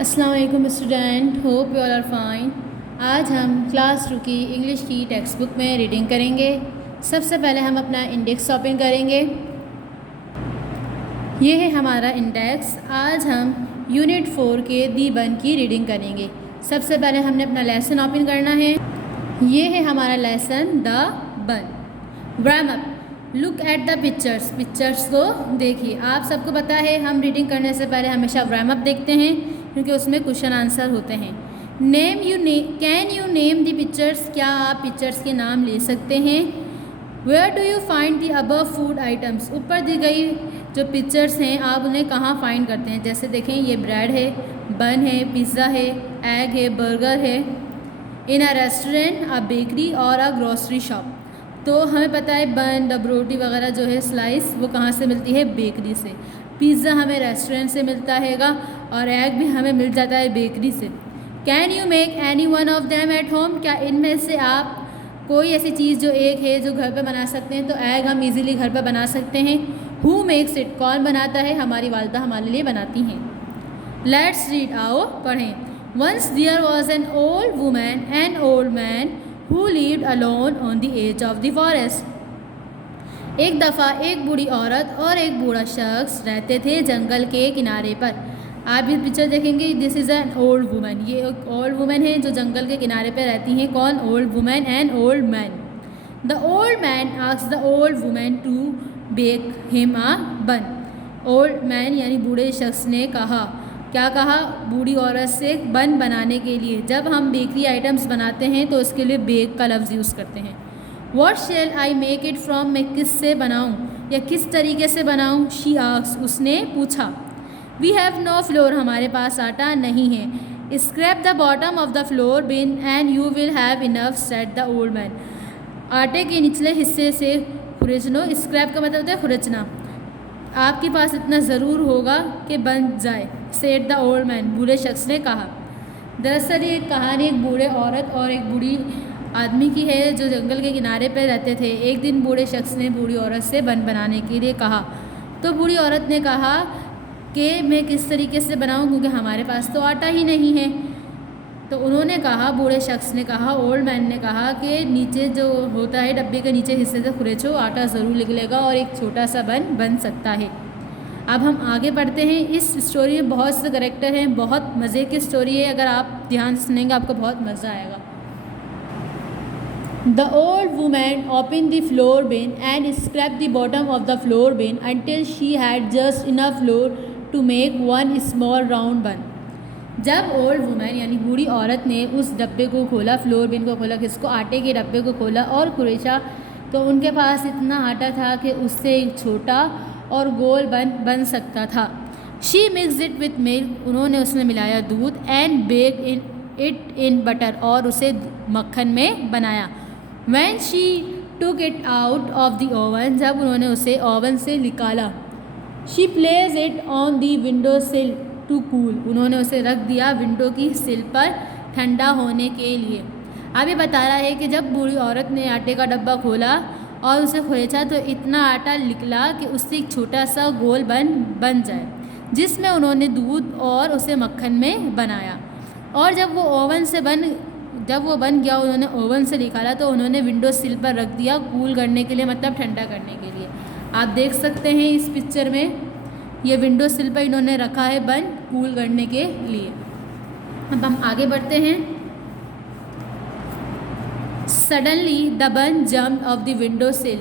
अस्सलाम वालेकुम student, hope you all are fine. आज हम क्लास 2 की इंग्लिश की टेक्स्ट बुक में रीडिंग करेंगे। सबसे पहले हम अपना इंडेक्स ओपन करेंगे। ये है हमारा इंडेक्स। आज हम यूनिट 4 के दी बन की रीडिंग करेंगे। सबसे पहले हमने अपना लेसन ओपन करना है। ये है हमारा लेसन द बन। ग्राम up, look at the pictures. Pictures को देखिए। आप सबको पता है हम रीडिंग करने से पहले हमेशा ग्राम अप देखते हैं क्योंकि उसमें क्वेश्चन आंसर होते हैं। Can you name the pictures. क्या आप पिक्चर्स के नाम ले सकते हैं। Where do you find the above food items. ऊपर दी गई जो पिक्चर्स हैं आप उन्हें कहाँ फाइंड करते हैं। जैसे देखें, ये ब्रेड है, बन है, पिज़्ज़ा है, एग है, बर्गर है। इन अ रेस्टोरेंट, अ बेकरी और अ ग्रोसरी शॉप। तो हमें पता है बन, डब रोटी वगैरह जो है स्लाइस, वो कहाँ से मिलती है, बेकरी से। पिज़्ज़ा हमें रेस्टोरेंट से मिलता हैगा और एग भी हमें मिल जाता है बेकरी से। Can you make any one of them at home. क्या इनमें से आप कोई ऐसी चीज़ जो एक है जो घर पे बना सकते हैं। तो एग हम इजीली घर पे बना सकते हैं। हु मेक्स इट, कौन बनाता है, हमारी वालदा हमारे लिए बनाती हैं। लेट्स रीड, आओ पढ़ें। Once there was an old woman and old man who lived alone on the edge of the forest। एक दफ़ा एक बूढ़ी औरत और एक बूढ़ा शख्स रहते थे जंगल के किनारे पर। आप ये पिक्चर देखेंगे, this is an old woman. ये एक ओल्ड वुमन है जो जंगल के किनारे पर रहती हैं। कौन, old woman and old man. The old man asked the old woman to bake him a bun. Old man यानी बूढ़े शख्स ने कहा, क्या कहा, बूढ़ी औरत से बन बनाने के लिए। जब हम बेकरी आइटम्स बनाते हैं तो उसके लिए बेक का लफ्ज़ यूज़ करते हैं। What shall I make it from, मैं किस से बनाऊँ या किस तरीके से बनाऊँ। शी आस्क्स, उसने पूछा। वी हैव नो फ्लोर, हमारे पास आटा नहीं है। Scrape the bottom of the flour bin and you will have enough, said the old man. आटे के निचले हिस्से से खुरचनो। स्क्रैप का मतलब होता है खुरचना। आपके पास इतना ज़रूर होगा कि बन जाए, सेड द ओल्ड मैन, बूढ़े शख्स ने कहा। दरअसल ये कहानी एक बूढ़े औरत और एक बूढ़ी आदमी की है जो जंगल के किनारे पर रहते थे। एक दिन बूढ़े शख्स ने बूढ़ी औरत से बन बनाने के लिए कहा। तो बूढ़ी औरत ने कहा कि मैं किस तरीके से बनाऊं क्योंकि हमारे पास तो आटा ही नहीं है। तो उन्होंने कहा, बूढ़े शख्स ने कहा, ओल्ड मैन ने कहा कि नीचे जो होता है डब्बे के नीचे हिस्से से खुरेचो, आटा ज़रूर निकलेगा और एक छोटा सा बन बन सकता है। अब हम आगे बढ़ते हैं। इस स्टोरी में बहुत से करैक्टर हैं, बहुत मज़े की स्टोरी है। अगर आप ध्यान से सुनेंगे आपको बहुत मज़ा आएगा। The old woman open the flour bin and scrape the bottom of the flour bin until she had just enough flour to make one small round bun. जब ओल्ड वुमन यानी बूढ़ी औरत ने उस डब्बे को खोला, फ्लोर बिन को खोला, किसको, आटे के डब्बे को खोला और खुरेचा, तो उनके पास इतना आटा था कि उससे एक छोटा और गोल बन सकता था। She mix it with milk, उन्होंने उसमें मिलाया दूध, and bake it in butter, और उसे मक्खन में बनाया। When she took it out of the oven, जब उन्होंने उसे ओवन से निकाला, she place it on the window sill to cool, उन्होंने उसे रख दिया विंडो की सिल पर ठंडा होने के लिए। अब ये बता रहा है कि जब बूढ़ी औरत ने आटे का डब्बा खोला और उसे खोचा तो इतना आटा निकला कि उससे एक छोटा सा गोल बन जाए, जिसमें उन्होंने दूध और उसे मक्खन में बनाया। और जब वो बन गया, उन्होंने ओवन से निकाला तो उन्होंने विंडो सिल पर रख दिया कूल करने के लिए, मतलब ठंडा करने के लिए। आप देख सकते हैं इस पिक्चर में ये विंडो सिल पर इन्होंने रखा है बन कूल करने के लिए। अब हम आगे बढ़ते हैं। Suddenly the bun jumped off the window sill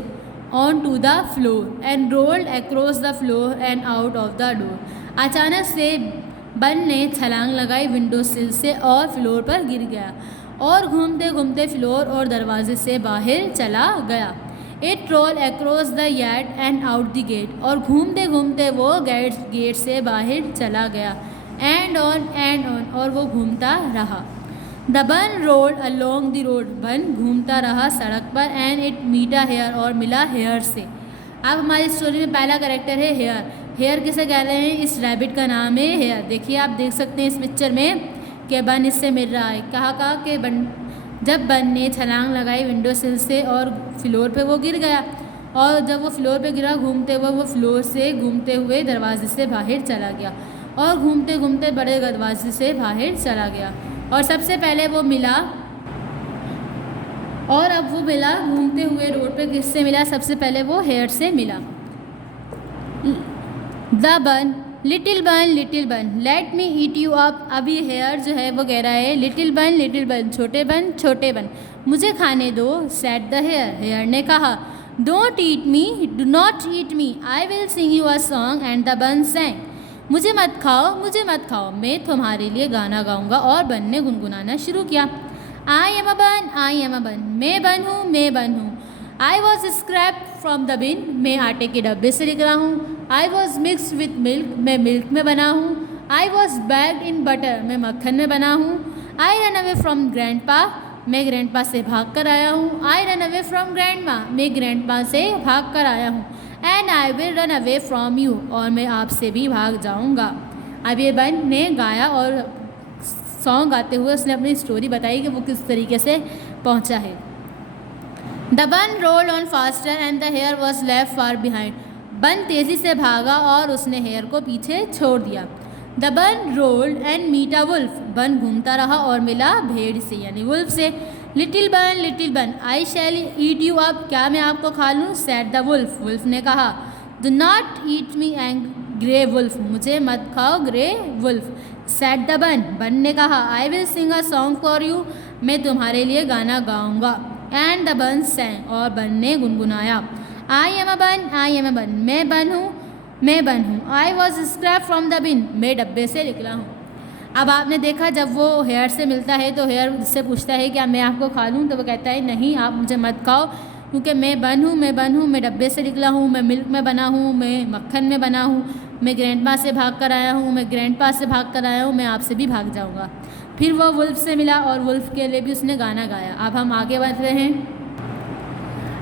on to the floor and rolled across the floor and out of the door. अचानक से बन ने छलांग लगाई विंडो सिल से और फ्लोर पर गिर गया और घूमते घूमते फ्लोर और दरवाजे से बाहर चला गया। It roll across the yard and out the gate, और घूमते घूमते वो गेट से बाहर चला गया। एंड ऑन, और वो घूमता रहा। द बन रोड अलोंग द रोड, बन घूमता रहा सड़क पर। एंड इट मीटा हेयर, और मिला हेयर से। अब हमारी स्टोरी में पहला कैरेक्टर है हेयर। हेयर किसे कह रहे हैं, इस रैबिट का नाम है हेयर। देखिए आप देख सकते हैं इस पिक्चर में कि बन इससे मिल रहा है। कहा कि जब बन ने छलांग लगाई विंडो सिल से और फ्लोर पे वो गिर गया, और जब वो फ्लोर पे गिरा घूमते हुए, वो फ्लोर से घूमते हुए दरवाजे से बाहर चला गया। और घूमते घूमते बड़े दरवाजे से बाहर चला गया। और सबसे पहले वो मिला, और अब वो मिला घूमते हुए रोड पे किससे मिला? सबसे पहले वो हेयर से मिला। द बन, लिटिल बन let me eat you up. अभी हेयर जो है वो कह रहा है लिटिल बन छोटे बन मुझे खाने दो। सेड द हेयर, हेयर ने कहा don't eat me, do not eat me, I will sing you a song. And the bun sang, मुझे मत खाओ, मैं तुम्हारे लिए गाना गाऊंगा। और बन ने गुनगुनाना शुरू किया। आई एम अ बन, मैं बन हूँ। I was scrap from the bin, मैं आटे के डब्बे से निकला हूँ। I was mixed with milk, मैं मिल्क में बना हूँ। I was baked in butter, मैं मक्खन में बना हूँ। I run away from grandpa, मैं ग्रैंडपा से भाग कर आया हूँ। I run away from grandma, मैं ग्रैंडपा से भाग कर आया हूँ। And I will run away from you, और मैं आपसे भी भाग जाऊँगा। अब ये बन ने गाया और सॉन्ग गाते हुए उसने अपनी स्टोरी बताई कि वो किस तरीके से पहुँचा है। The bun rolled on faster and the hare was left far behind. Bun तेज़ी से भागा और उसने हेयर को पीछे छोड़ दिया। The bun rolled and meet a wolf, bun घूमता रहा और मिला भेड़ से यानी वुल्फ से। लिटिल बन आई शैल ईट यू अप, क्या मैं आपको खा लूँ? सैड द वुल्फ, वुल्फ ने कहा do not eat me and grey wolf, मुझे मत खाओ ग्रे वुल्फ। सैड द बन ने कहा आई will Singh a song for you, मैं तुम्हारे लिए गाना गाऊंगा। एंड द बन सैंग, और बन ने गुनगुनाया आई एम अ बन, मैं बन हूँ। I was scrap from the bin, मैं डब्बे से निकला हूँ। अब आपने देखा जब वो हेयर से मिलता है तो हेयर उससे पूछता है क्या मैं आपको खा लूँ, तो वो कहता है नहीं आप मुझे मत खाओ, क्योंकि मैं बन हूँ, मैं डब्बे से निकला हूँ, मैं मिल्क में बना हूँ, मैं मक्खन में बना हूँ, मैं ग्रैंडपा से भाग कर आया हूँ, मैं आपसे भी भाग जाऊँगा। फिर वो वुल्फ से मिला और वुल्फ के लिए भी उसने गाना गाया। अब हम आगे बढ़ रहे हैं।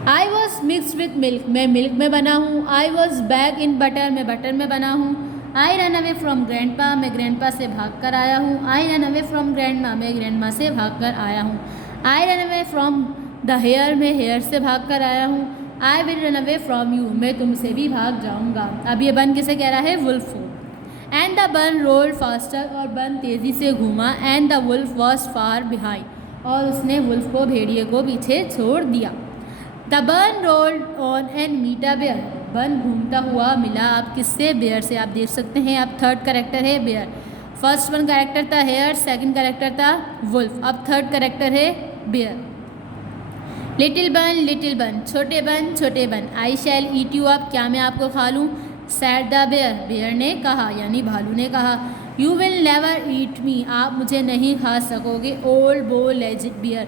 I was mixed with milk, मैं मिल्क में बना हूँ। I was bag in butter, मैं बटर में बना हूँ। I run away from grandpa, मैं ग्रैंडपा से भाग कर आया हूँ। I run away from grandma, मैं ग्रैंडमा से भाग कर आया हूँ। I run away from the hare, मैं हेयर से भाग कर आया हूँ। I will run away from you, मैं तुमसे भी भाग जाऊँगा। अब ये बन किसे कह रहा है? वुल्फ को। And the bun rolled faster, और बन तेज़ी से घूमा। And the wolf was far behind, और उसने वुल्फ को, भेड़िए को पीछे छोड़ दिया। The bun rolled on and meet a bear, bun घूमता हुआ मिला आप किससे? बेयर से। आप देख सकते हैं अब थर्ड कैरेक्टर है बेयर। फर्स्ट वन कैरेक्टर था हेयर, सेकंड कैरेक्टर था वुल्फ, अब थर्ड कैरेक्टर है बेयर। लिटिल बन छोटे बन आई शैल ईट यू अप, क्या मैं आपको खा लूँ? सैड द बेयर, बेयर ने कहा यानी भालू ने कहा यू विल नेवर ईट मी, आप मुझे नहीं खा सकोगे। ओल्ड बो लेजिड बियर,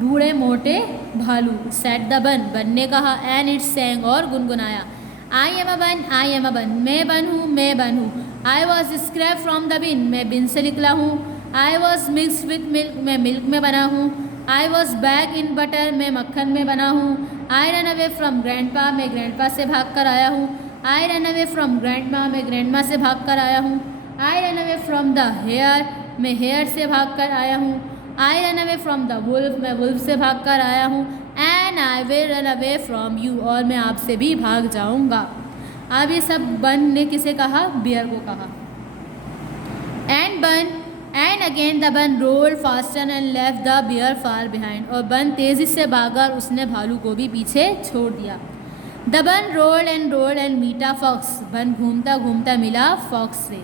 बूढ़े मोटे भालू। सैड द बन ने कहा। एंड इट सैंग, और गुनगुनाया आई एम अ बन, मैं बन हूँ। I was scrap from the bin, मैं बिन से निकला हूँ। I was mixed with milk, मैं मिल्क में बना हूँ। I was bag in butter, मैं मक्खन में बना हूँ। I run away from grandpa, मैं ग्रैंडपा से भाग कर आया हूँ। I run away from grandma, मैं ग्रैंडमा से भाग कर आया हूँ। I run away from the hare, मैं हेयर से भाग कर आया हूँ। I run away from the wolf, मैं वुल्फ से भाग कर आया हूँ। And I will run away from you, और मैं आपसे भी भाग जाऊँगा। अब ये सब बन ने किसे कहा? बियर को कहा। And again the bun rolled faster and left the bear far behind, और बन तेज़ी से भागा और उसने भालू को भी पीछे छोड़ दिया। The bun rolled and meet a fox, bun घूमता घूमता मिला फॉक्स से।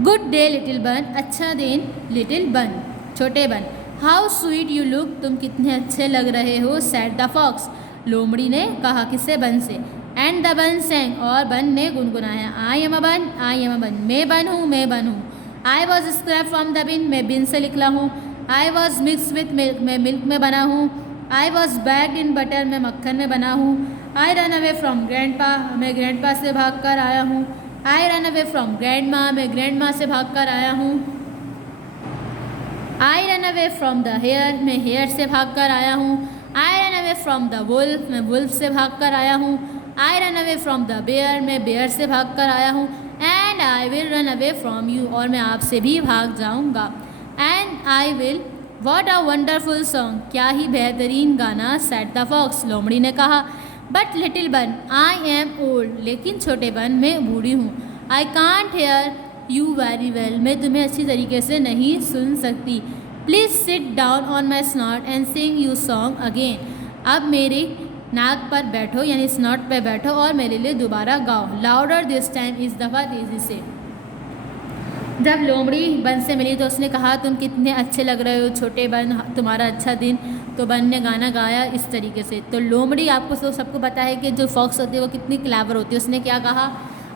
गुड डे लिटिल बन, अच्छा दिन लिटिल बन छोटे बन। हाउ स्वीट यू लुक, तुम कितने अच्छे लग रहे हो। सैड द फॉक्स, लोमड़ी ने कहा किससे? बन से। एंड द बन सैंग, और बन ने गुनगुनाया आई एम अ बन, मैं बन हूँ। I was scrap from the bin, मैं बिन से निकला हूँ। I was mix with milk, मैं मिल्क में बना हूँ। I was baked in butter, मैं मक्खन में बना हूँ। I run away from grandpa, मैं ग्रैंडपा से भाग कर आया हूँ। I run away from grandma, मैं ग्रैंडमा से भाग कर आया हूँ। I run away from the hare, मैं हेयर से भाग कर आया हूँ। I run away from the wolf, मैं वुल्फ से भाग कर आया हूँ। I run away from the bear, मैं बेयर से भाग कर आया हूँ। And I will run away from you, और मैं आपसे भी भाग जाऊँगा। And I will, what a wonderful song, क्या ही बेहतरीन गाना। सैड द फॉक्स, लोमड़ी ने कहा। बट लिटिल बन आई एम ओल्ड, लेकिन छोटे बन मैं बूढ़ी हूँ। I can't hear you very well, मैं तुम्हें अच्छी तरीके से नहीं सुन सकती। Please sit down on my snout and sing you song again, अब मेरी नाक पर बैठो यानी स्नॉट पर बैठो और मेरे लिए दोबारा गाओ। लाउडर दिस टाइम, इस दफ़ा तेज़ी से। जब लोमड़ी बन से मिली तो उसने कहा तुम कितने अच्छे लग रहे हो छोटे बन, तुम्हारा अच्छा दिन। तो बन ने गाना गाया इस तरीके से। तो लोमड़ी, आपको तो सबको पता है कि जो फॉक्स होती है वो कितनी क्लेवर होती है। उसने क्या कहा,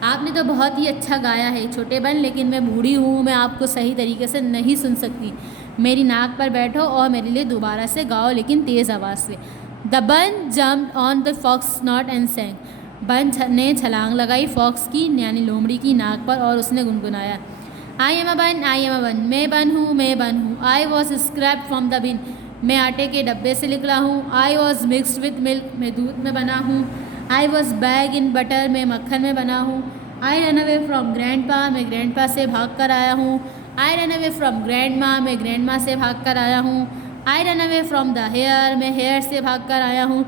आपने तो बहुत ही अच्छा गाया है छोटे बन, लेकिन मैं बूढ़ी हूँ, मैं आपको सही तरीके से नहीं सुन सकती। मेरी नाक पर बैठो और मेरे लिए दोबारा से गाओ, लेकिन तेज़ आवाज़ से। The bun jumped on the fox not and sang, bun ने छलांग लगाई फॉक्स की यानी लोमड़ी की नाक पर और उसने गुनगुनाया, आई एम अ बन, आई एम अ बन, मैं बन हूँ, मैं बन हूँ। I was scraped from the bin, मैं आटे के डब्बे से निकला हूँ। I was mixed with milk, मैं दूध में बना हूँ। I was bag in butter, मैं मक्खन में बना हूँ। I run away from grandpa, मैं ग्रैंड पा से भाग कर आया हूँ। I run away from grandma, मैं ग्रैंड माँ से भाग कर आया हूँ। I run away from the hare, मैं हेयर से भाग कर आया हूँ।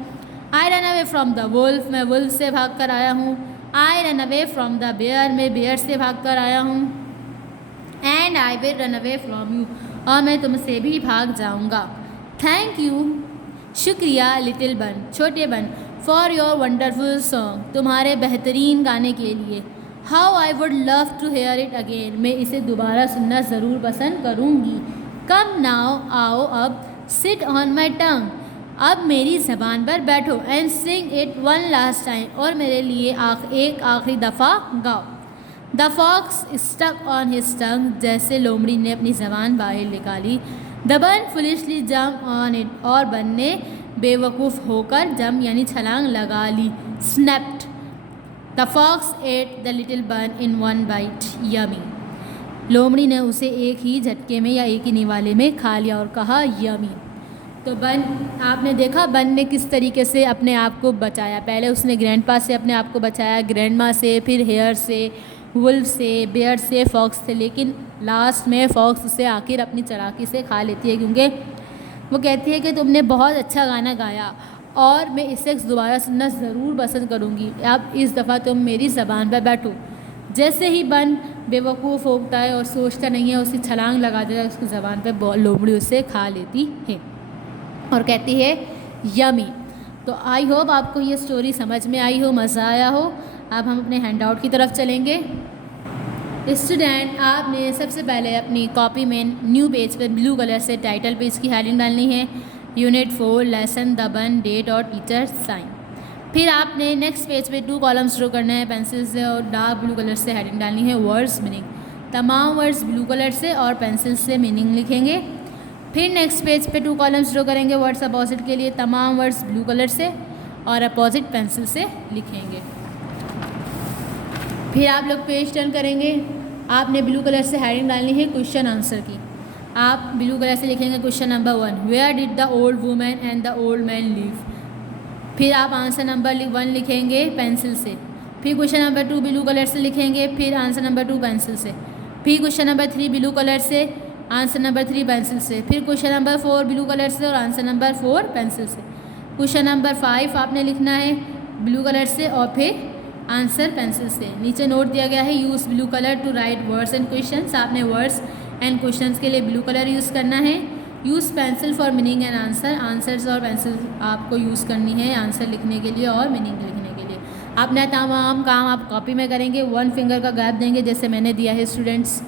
I run away from the wolf, मैं वुल्फ से भाग कर आया हूँ। I run away from the bear, मैं बेयर से भाग कर आया हूँ। And I will run away from you, और मैं तुमसे भी भाग जाऊँगा। थैंक यू, शुक्रिया लिटिल बन, छोटे बन, फॉर योर वंडरफुल सॉन्ग, तुम्हारे बेहतरीन गाने के लिए। How I would love to hear it again, मैं इसे दोबारा सुनना ज़रूर पसंद करूँगी। कम नाउ, आओ अब, सिट ऑन माई टंग, अब मेरी ज़बान पर बैठो। And sing it one last time, और मेरे लिए एक आखिरी दफ़ा गाओ। The fox stuck on his tongue, जैसे लोमड़ी ने अपनी ज़बान बाहर निकाली। द बन फुलिशली जम्प ऑन इट, और बन ने बेवकूफ़ होकर जम यानी छलांग लगा ली। Snapped, the fox ate the little bun in one byte, yummy, लोमड़ी ने उसे एक ही झटके में या एक ही निवाले में खा लिया और कहा यमी। तो बन, आपने देखा बन ने किस तरीके से अपने आप को बचाया। पहले उसने ग्रैंडपा से अपने आप को बचाया, ग्रैंडमा से, फिर हेयर से, वुल्फ से, बेयर से, फॉक्स से, लेकिन लास्ट में फॉक्स उसे आखिर अपनी चालाकी से खा लेती है, क्योंकि वो कहती है कि तुमने बहुत अच्छा गाना गाया और मैं इसे दोबारा सुनना ज़रूर पसंद करूँगी, अब इस दफ़ा तुम मेरी ज़बान पर बैठो। जैसे ही बन बेवकूफ़ होता है और सोचता नहीं है, उसे छलांग लगा देता है उसकी ज़बान पर, लोमड़ी उसे खा लेती है और कहती है यमी। तो आई होप आपको ये स्टोरी समझ में आई हो, मज़ा आया हो। अब हम अपने हैंड आउट की तरफ चलेंगे। स्टूडेंट, आपने सबसे पहले अपनी कॉपी में न्यू पेज पर ब्लू कलर से टाइटल पेज की हेडिंग डालनी है, unit 4 lesson the bun, date और टीचर साइन। फिर आपने नेक्स्ट पेज पे 2 कॉलम्स ड्रॉ करना है पेंसिल से और डार्क ब्लू कलर से हेडिंग डालनी है वर्ड्स मीनिंग। तमाम वर्ड्स ब्लू कलर से और पेंसिल से मीनिंग लिखेंगे। फिर नेक्स्ट पेज पे 2 कॉलम्स ड्रॉ करेंगे वर्ड्स अपोजिट के लिए, तमाम वर्ड्स ब्लू कलर से और अपोजिट पेंसिल से लिखेंगे। फिर आप लोग पेज टर्न करेंगे। आपने ब्लू कलर से हेडिंग डालनी है क्वेश्चन आंसर की। आप ब्लू कलर से लिखेंगे question number 1, where did the old women and the old man live. फिर आप आंसर नंबर 1 लिखेंगे पेंसिल से। फिर क्वेश्चन नंबर 2 ब्लू कलर से लिखेंगे, फिर आंसर नंबर 2 पेंसिल से। फिर क्वेश्चन नंबर 3 ब्लू कलर से, आंसर नंबर 3 पेंसिल से। फिर क्वेश्चन नंबर 4 ब्लू कलर से और आंसर नंबर 4 पेंसिल से। क्वेश्चन नंबर 5 आपने लिखना है ब्लू कलर से और फिर आंसर पेंसिल से। नीचे नोट दिया गया है, use blue colour to write words and questions. आपने वर्ड्स एंड क्वेश्चंस के लिए ब्लू कलर यूज़ करना है। Use pencil for meaning and answer, answers और पेंसिल आपको यूज़ करनी है आंसर लिखने के लिए और मीनिंग लिखने के लिए। अपना तमाम काम आप कॉपी में करेंगे, 1 फिंगर का गैप देंगे जैसे मैंने दिया है स्टूडेंट्स।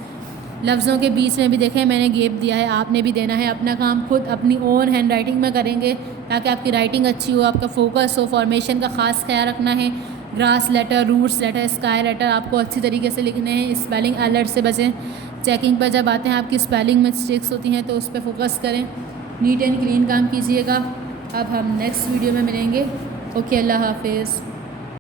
लफ्ज़ों के बीच में भी देखें मैंने गैप दिया है, आपने भी देना है। अपना काम खुद अपनी ओन हैंड राइटिंग में करेंगे ताकि आपकी राइटिंग अच्छी हो, आपका फोकस हो। फॉर्मेशन का ख़ास ख्याल रखना है। Grass letter, roots letter, sky letter आपको अच्छी तरीके से लिखने हैं। स्पेलिंग अलर्ट से बचें। चेकिंग पर जब आते हैं आपकी स्पेलिंग मिस्टेक्स होती हैं तो उस पर फोकस करें। नीट एंड क्लीन काम कीजिएगा। अब हम नेक्स्ट वीडियो में मिलेंगे। ओके, अल्लाह हाफिज़।